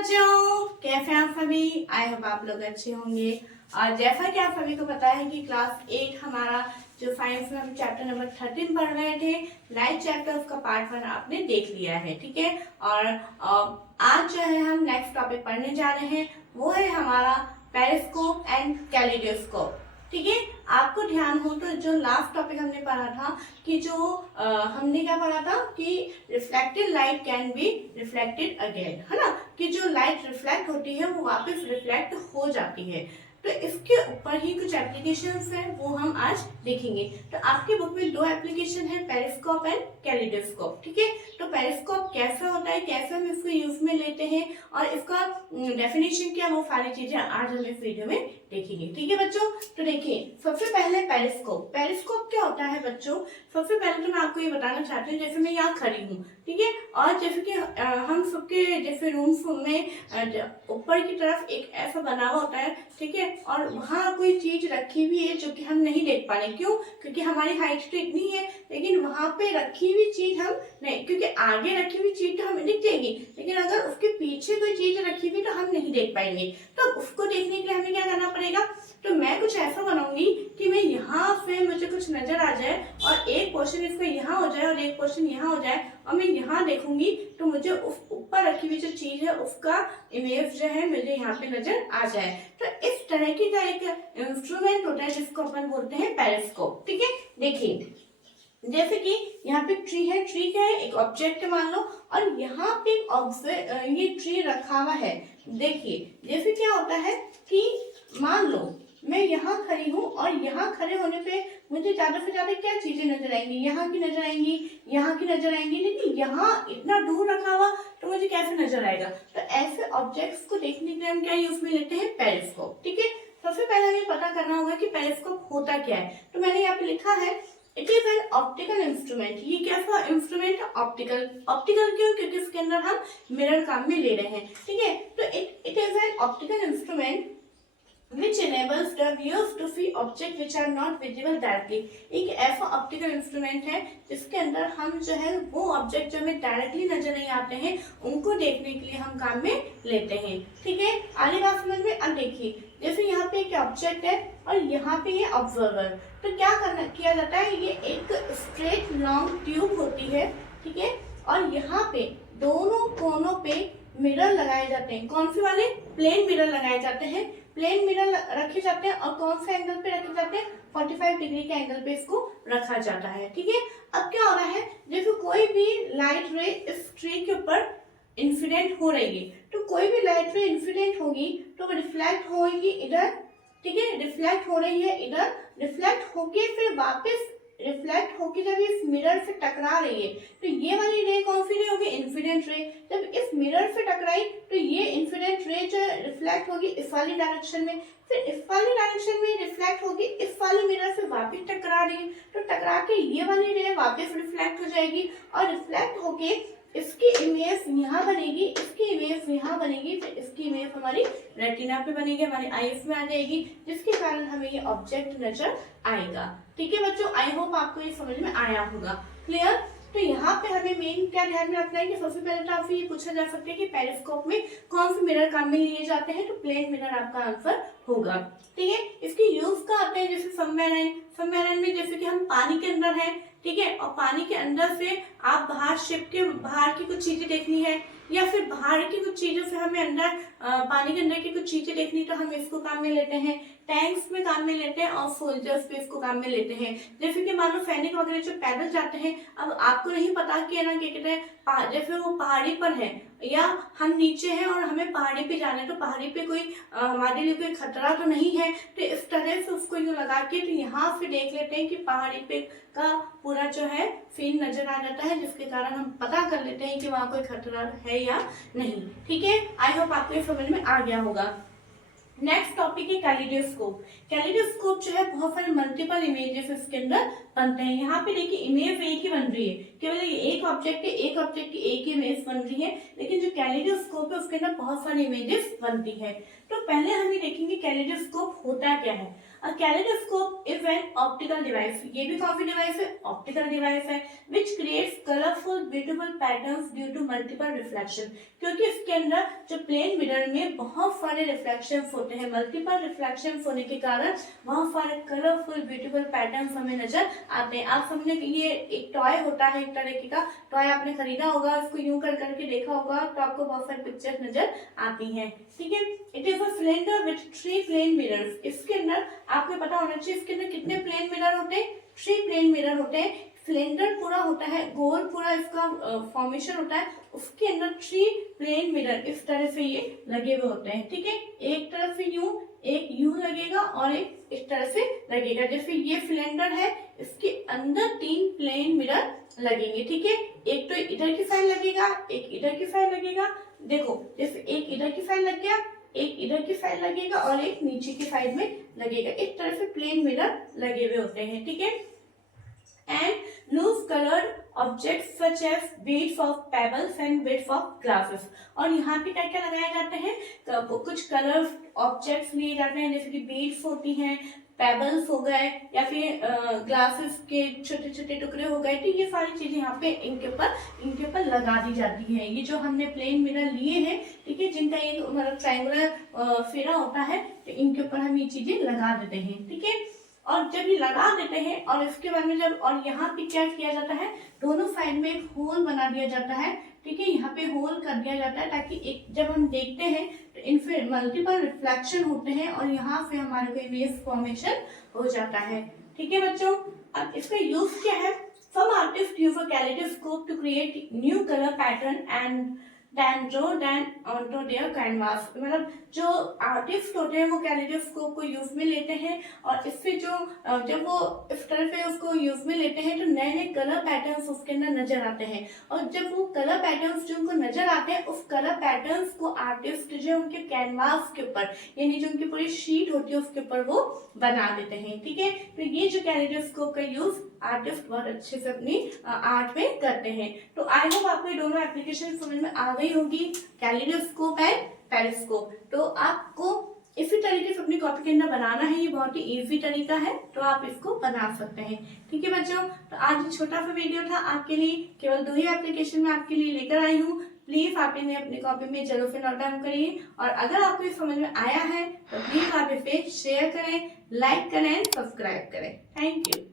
बच्चों, कैसे हैं आप सभी। आई होप आप लोग अच्छे होंगे। और जैसा कि आप सभी को पता है कि क्लास 8 हमारा जो साइंस में हम चैप्टर नंबर 13 पढ़ रहे थे, लाइफ चैप्टर, उसका पार्ट 1 आपने देख लिया है, ठीक है। और आज जो है हम नेक्स्ट टॉपिक पढ़ने जा रहे हैं, वो है हमारा पेरिस्कोप एंड कैलिडोस्कोप, ठीक है। आपको ध्यान हो तो जो लास्ट टॉपिक हमने पढ़ा था कि जो हमने क्या पढ़ा था कि reflected light can be reflected again, है ना, कि जो लाइट रिफ्लेक्ट होती है वो वापस रिफ्लेक्ट हो जाती है। तो इसके ऊपर ही कुछ एप्लीकेशंस हैं, वो हम आज देखेंगे। तो आपकी बुक में दो एप्लीकेशन है, पेरिस्कोप एंड कैलिडोस्कोप, ठीक है। तो पेरिस्कोप कैसा होता है, कैसे हम इसको यूज में लेते हैं और इसका डेफिनेशन क्या, वो सारी चीजें आज हम इस वीडियो में देखेंगे, ठीक है बच्चों। तो देखिए, सबसे पहले पेरिस्कोप। पेरिस्कोप क्या होता है बच्चों, सबसे पहले तो मैं आपको ये बताना चाहती हूँ, जैसे मैं यहाँ खड़ी हूँ, ठीक है, और जैसे कि हम सबके जैसे रूम्स में ऊपर की तरफ एक ऐसा बना हुआ होता है, ठीक है, और वहाँ कोई चीज रखी हुई है जो कि हम नहीं देख पा रहे। क्यों? क्योंकि हमारी हाइट तो इतनी है, लेकिन वहाँ पे रखी हुई चीज हम नहीं, क्योंकि आगे रखी हुई चीज तो हमें दिख जाएगी, लेकिन अगर उसके पीछे कोई चीज रखी हुई तो हम नहीं देख पाएंगे। तो उसको देखने के लिए हमें क्या करना पड़ेगा, तो मैं कुछ ऐसा बनाऊंगी कि मैं यहाँ पे मुझे कुछ नजर आ जाए और एक पोर्शन इसको यहाँ हो जाए और एक पोर्शन यहाँ हो जाए, और मैं यहाँ देखूंगी तो मुझे उस ऊपर रखी हुई जो चीज है उसका इमेज जो है मुझे यहाँ पे नजर आ जाए। तो इस तरह की का एक इंस्ट्रूमेंट होता है जिसको अपन बोलते हैं पेरिस्कोप, ठीक है। देखिए, जैसे कि यहाँ पे ट्री है, ट्री क्या है, एक ऑब्जेक्ट मान लो, और यहाँ पे ये ट्री रखा हुआ है। देखिए, जैसे क्या होता है कि मान लो मैं यहाँ खड़ी हूँ और यहाँ खड़े होने पे मुझे ज्यादा से ज्यादा क्या चीजें नजर आएंगी, यहाँ की नजर आएंगी, यहाँ की नजर आएंगी, लेकिन यहाँ इतना दूर रखा हुआ तो मुझे कैसे नजर आएगा। तो ऐसे ऑब्जेक्ट्स को देखने के लिए हम क्या यूज में लेते हैं, पेरिस्कोप, ठीक है। सबसे पहले हमें पता करना होगा कि पेरिस्कोप होता क्या है। तो मैंने यहाँ पे लिखा है, it is an optical instrument. ये कैसा इंस्ट्रूमेंट है, ऑप्टिकल। ऑप्टिकल क्यों? क्योंकि इसके अंदर हम मिरर काम में ले रहे हैं, ठीक है। तो it is an optical instrument which enables the viewers to see objects which are not visible directly। एक ऐसा ऑप्टिकल इंस्ट्रूमेंट है जिसके अंदर हम जो है वो ऑब्जेक्ट जो हमें डायरेक्टली नजर नहीं आते हैं उनको देखने के लिए हम काम में लेते हैं, ठीक है। आगे बात समझ में। अब देखिए, जैसे यहाँ पे एक ऑब्जेक्ट है और यहाँ पे ये ऑब्जर्वर, तो क्या किया जाता है, ये एक स्ट्रेट लॉन्ग ट्यूब होती है, ठीक है, और यहाँ पे दोनों कोनों पे मिरर लगाए जाते हैं। कौन से वाले? प्लेन मिरर लगाए जाते हैं। प्लेन मिरर रखे जाते हैं और कौन से एंगल पे रखे जाते हैं, 45 डिग्री के एंगल पे इसको रखा जाता है, ठीक है। अब क्या हो रहा है, जैसे कोई भी लाइट रे इस ट्री के ऊपर इंसिडेंट हो रही है, तो कोई भी लाइट रे इंसिडेंट होगी तो रिफ्लेक्ट होगी इधर, ठीक है, रिफ्लेक्ट हो रही है इधर, रिफ्लेक्ट होके फिर वापस रिफ्लेक्ट होके जब इस मिरर से टकरा रही है तो ये वाली रे कौन सी रे होगी, इंसिडेंट रे। जब इस मिरर से टकराई तो ये इंसिडेंट रे जो रिफ्लेक्ट होगी इस वाली डायरेक्शन में, फिर इस वाली डायरेक्शन में रिफ्लेक्ट होगी इस वाली मिरर से वापस टकरा रही है, तो टकरा के ये वाली रे वापस रिफ्लेक्ट हो जाएगी और रिफ्लेक्ट होके इसकी इमेज यहाँ बनेगी, इसकी इमेज यहाँ बनेगी, फिर इसकी इमेज हमारी रेटिना पे बनेगी, हमारी आईज में आ जाएगी, जिसके कारण हमें ये ऑब्जेक्ट नजर आएगा, ठीक है बच्चों। आई होप आपको ये समझ में आया होगा, क्लियर। तो यहाँ पे हमें मेन क्या ध्यान में रखना है कि सबसे पहले तो आपसे ये पूछा जा सकता है कि पेरिस्कोप में कौन से मिरर काम में लिए जाते हैं, तो प्लेन मिरर आपका आंसर होगा, ठीक है। इसकी यूज का आता है जैसे सबमरीन। सबमरीन में जैसे कि हम पानी के अंदर है, ठीक है, और पानी के अंदर से आप बाहर शिप के बाहर की कुछ चीजें देखनी है, या फिर बाहर की कुछ चीजों से हमें अंदर पानी के अंदर की कुछ चीजें देखनी, तो हम इसको काम में लेते हैं। टैंक्स में काम में लेते हैं और सोल्जर्स पे इसको काम में लेते हैं। जैसे कि मान लो सैनिक वगैरह जो पैदल जाते हैं, अब आपको नहीं पता कि है ना क्या कहते हैं, जैसे वो पहाड़ी पर है या हम नीचे हैं और हमें पहाड़ी पे जाना है, तो पहाड़ी पे कोई हमारे लिए कोई खतरा तो नहीं है, तो इस तरह से उसको यूँ लगा के तो यहाँ से देख लेते हैं कि पहाड़ी पे का पूरा जो है सीन नजर आ जाता है, जिसके कारण हम पता कर लेते हैं कि वहाँ कोई खतरा है या नहीं, ठीक है। आई होप आपको ये समझ में आ गया होगा। नेक्स्ट टॉपिक है कैलिडोस्कोप। कैलिडोस्कोप जो है बहुत सारे मल्टीपल इमेजेस इसके अंदर बनते हैं। यहाँ पे देखिए इमेज एक ही बन रही है, केवल ये एक ऑब्जेक्ट है, एक ऑब्जेक्ट की एक ही इमेज बन रही है, लेकिन जो कैलिडोस्कोप है उसके अंदर बहुत सारी इमेजेस बनती है। तो पहले हम ये देखेंगे कैलिडोस्कोप होता क्या है। A kaleidoscope is an optical device. ये भी कौन सी डिवाइस है? ऑप्टिकल डिवाइस है, which creates colorful, beautiful patterns due to multiple reflection. क्योंकि इसके अंदर जो प्लेन मिरर में बहुत सारे रिफ्लेक्शंस होते हैं, मल्टीपल रिफ्लेक्शंस होने के कारण बहुत सारे कलरफुल, ब्यूटीफुल पैटर्न्स हमें नजर आते हैं। आप समझने कि ये एक टॉय होता है, एक तरीके का टॉय आपने खरीदा होगा, उसको यूं कर करके देखा होगा तो आपको बहुत सारी पिक्चर नजर आती हैं, ठीक है। It is a cylinder with 3 plane mirrors. इसके अंदर आपको पता होना चाहिए इसके अंदर कितने प्लेन मिरर होते हैं, 3 प्लेन मिरर होते हैं। सिलेंडर पूरा होता है, गोल पूरा इसका फॉर्मेशन होता है, उसके अंदर 3 प्लेन मिरर इस तरह से ये लगे हुए होते हैं, ठीक है। एक तरफ से यूं, एक यूं लगेगा और एक इस तरह से लगेगा। जैसे ये सिलेंडर है, इसके अंदर 3 प्लेन मिरर लगेंगे, ठीक है। एक तो इधर की साइड लगेगा, एक इधर की साइड लगेगा। देखो जैसे एक इधर की साइड लग गया, एक इधर की साइड लगेगा और एक नीचे की साइड में लगेगा। इस तरह से प्लेन मिरर लगे हुए होते हैं, ठीक है। And loose coloured objects such as beads of pebbles and beads of glasses. और यहाँ पे क्या क्या लगाए जाते हैं, कुछ कलर ऑब्जेक्ट्स लिए जाते हैं, जैसे कि बीड्स होती हैं, पेबल्स हो गए, या फिर ग्लासेस के छोटे छोटे टुकड़े हो गए। तो ये सारी चीजें यहाँ पे इनके ऊपर लगा दी जाती है। ये जो हमने प्लेन मिरर लिए हैं, ठीक है, जिनका ये मतलब ट्रायंगुलर फेरा होता है, तो इनके ऊपर हम ये चीजें लगा देते हैं, ठीक है। और जब ये लगा देते हैं और इसके बाद में जब और यहाँ पे क्या किया जाता है, दोनों साइड में एक होल बना दिया जाता है, ठीक है। यहाँ पे होल कर दिया जाता है ताकि एक जब हम देखते हैं तो इनसे मल्टीपल रिफ्लेक्शन होते हैं और यहाँ से हमारे को इमेज फॉर्मेशन हो जाता है, ठीक है बच्चों। अब इसका यूज क्या है? Some artist use a kaleidoscope to create new colour pattern and onto their canvas। मतलब जो आर्टिस्ट होते हैं वो कैलिडोस्कोप को यूज में लेते हैं और इससे जो जब वो इस तरह से उसको यूज में लेते हैं तो नए नए कलर पैटर्न्स उसके अंदर नजर आते हैं। और जब वो कलर पैटर्न्स जो उनको नजर आते हैं, उस कलर पैटर्न्स को आर्टिस्ट जो उनके कैनवास के ऊपर, यानी जो उनकी पूरी शीट होती है उसके ऊपर वो बना देते हैं, ठीक है। तो ये जो कैलिडोस्कोप का यूज आर्टिस्ट बहुत अच्छे से अपनी आर्ट में करते हैं। तो आई होप आपको ये दोनों एप्लीकेशन समझ में आ गई होगी, कैलिडोस्कोप एंड पेरिस्कोप। तो आपको इसी तरीके से अपनी कॉपी के अंदर बनाना है, ये बहुत ही इजी तरीका है, तो आप इसको बना सकते हैं, ठीक है बच्चों। तो आज छोटा सा वीडियो था आपके लिए, केवल 2 ही एप्लीकेशन में आपके लिए लेकर आई हूँ। प्लीज आप इन्हें अपनी कॉपी में जरूर से नोट डाउन करिए और अगर आपको ये समझ में आया है तो प्लीज आप इसे शेयर करें, लाइक करें, सब्सक्राइब करें। Thank you.